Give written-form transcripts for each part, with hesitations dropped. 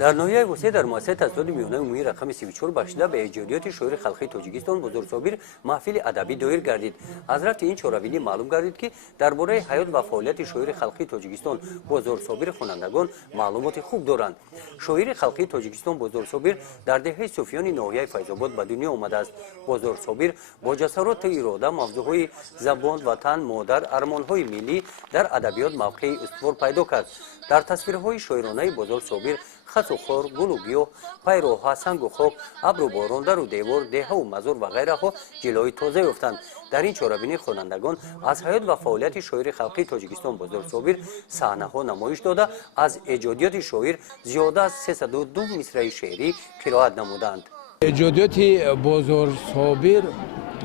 در ناحیه وسیع در مؤسسه تصادف میانه عمومی رقم 34 بخشیده به ایجادیات شاعر خلقی تاجیکستان بزرگ صابر محفل ادبی دایر گردید. از رفت این چهاربینی معلوم گردید که درباره حیات و فعالیت شاعر خلقی تاجیکستان بزرگ صابر خوانندگان معلومات خوب دارند. شاعر خلقی تاجیکستان بزرگ صابر در دهه صوفیان ناحیه فیض‌آباد به دنیا آمده است. بزرگ صابر با جسارت اراده موضوعهای زبان، وطن، مادر، ارمان‌های ملی در ادبیات موقع استوار پیدا کرد. در تصویرهای شاعرانه بزرگ صابر خس و خور، گل و گیاه، پیروها، سنگ و خاک، ابر و باران، در و دیوار، دیه و مزار و غیره ها جلوه تازه یافتند. در این چهاربینی خوانندگان از حیات و فعالیت شاعر خلقی تاجیکستان بزرگ صابر صحنه ها نمایش داده از ایجادیات شاعر زیاده از 302 مصرع شعری قرائت نمودند. ایجادیات بزرگ صابر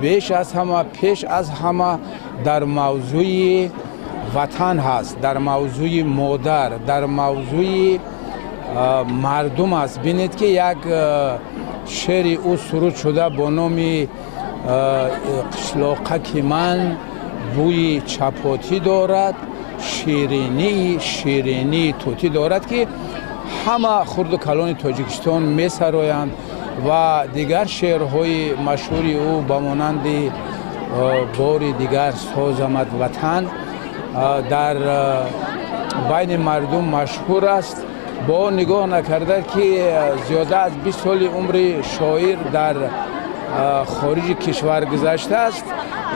بیش از همه پیش از همه در موضوع وطن هست، در موضوع مادر، در موضوع مردم است. بینید که یک شعر او سرود شده با نام قشلاقک من بوی چپاتی دارد، شیرینی توتی دارد که همه خرد و کلان تاجیکستان می سرایند و دیگر شعرهای مشهور او به مانند بار دیگر ساز آمد وطن در بین مردم مشهور است. با نگاه نکرده که زیاده از 20 سال عمر شاعر در خارج کشور گذشته است،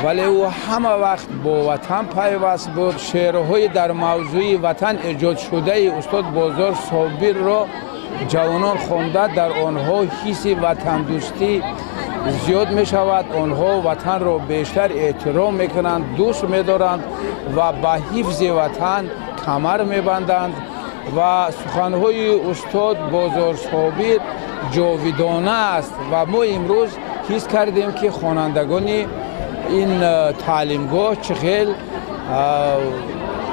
ولی او همه وقت با وطن پیوست بود. شعرهای در موضوع وطن ایجاد شده استاد بزرگ صابر را جوانان خوانده، در آنها حس وطن دوستی زیاد می شود. آنها وطن را بیشتر احترام می کنند، دوست می دارند و به حفظ وطن کمر می بندند و سخنهای استاد بزرگ صابر جاودانه است و ما امروز حس کردیم که خوانندگان این تعلیمگاه چخیل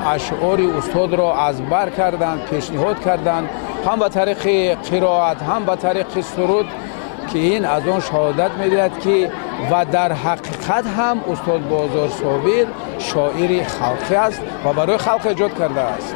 اشعار استاد را از بر کردند، پیشنهاد کردند، هم به طریق قرائت هم به طریق سرود، که این از آن شهادت می‌دهد که و در حقیقت هم استاد بزرگ صابر شاعر خلقی است و برای خلق ایجاد کرده است.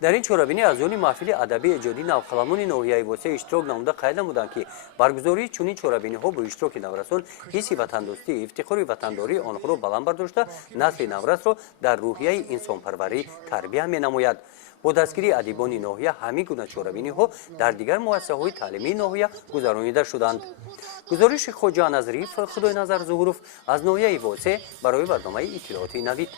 در این چهاربینی اعضایان محفل ادبی ایجادی نوقلمان ناحیه وسیع اشتراک نموده قید نمودند که برگزاری چنین چهاربینی‌ها با اشتراک نورسان حس وطندوستی، افتخار وطنداری آنها را بلند برداشته نسل نورس را در روحیه انسانپروری تربیت می‌نماید. با دستگیری ادیبان ناحیه همین گونه چهاربینی‌ها در دیگر مؤسسه‌های تعلیمی ناحیه گذرانیده شدند. گزارش خواجه نظریف خدای نظر ظهورов از ناحیه وسیع برای برنامه اطلاعاتی نوید.